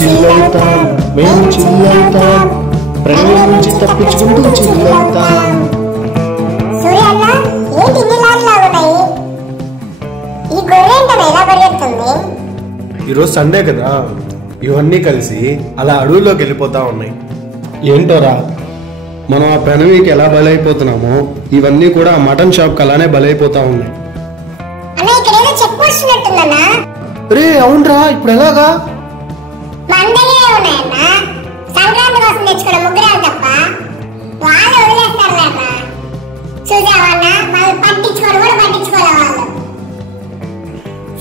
చిల్లవుతాం మేము చిల్లవుతాం ప్రణయం నుంచి తప్పించుకుంటూ చిల్లవుతాం. ఈరోజు సండే కదా, ఇవన్నీ కలిసి అలా అడవుల్లోకి వెళ్ళిపోతా ఉన్నాయి. ఏంటోరా మనం ఆ ప్రణవికి ఎలా బలైపోతున్నామో ఇవన్నీ కూడా ఆ మటన్ షాప్కి అలానే బలైపోతా ఉన్నాయి. రే అవునరా, ఇప్పుడు ఎలాగా?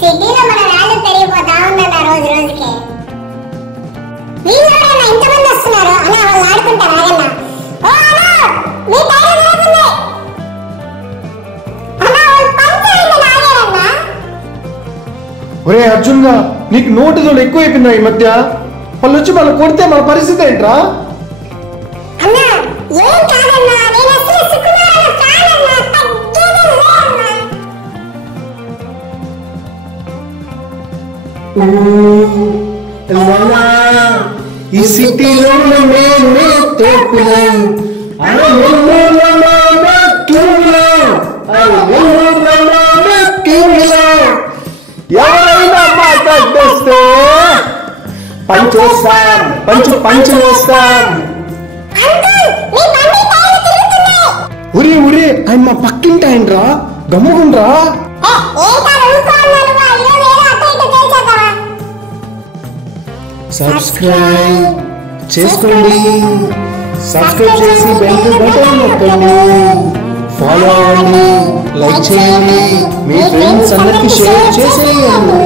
సిటీలో మన వాల్యూ పెరిగిపోతా ఉందన్న రోజు రోజుకి. వీళ్ళెవరైనా ఇంతమంది వస్తున్నారు అన్న, వాళ్ళు ఆడుకుంటారు అన్న. ఓ అన్న మీ టైం అవుతుంది అన్న, వాళ్ళు పంచాయతీ నాగేరన్న. ఒరే అర్జున్ గా, నీకు నోటి తోడు ఎక్కువైపోయిందా ఈ మధ్య? వాళ్ళు వచ్చి మనం కొడితే మన పరిస్థితి ఏంట్రా? అన్న ఏం కాదన్నా, నేను అసలు సుకుమారన్న కాదన్నా, తగ్గేదే లేదన్నా. ఈ సిటీలో ఎవరైనా మాట్లాడేస్తే పంచేస్తాం, పంచు వేస్తాం. ఉరి ఉరి, ఆయన మా పక్కింటి ఆయనరా, గమ్ముకుండ్రా. సబ్స్క్రైబ్ చేసుకోండి, సబ్స్క్రైబ్ చేసి బెల్ బటన్ నొక్కండి, ఫాలో అవ్వండి, లైక్ చేయండి, మీ ఫ్రెండ్స్ అందరికి షేర్ చేసేయండి.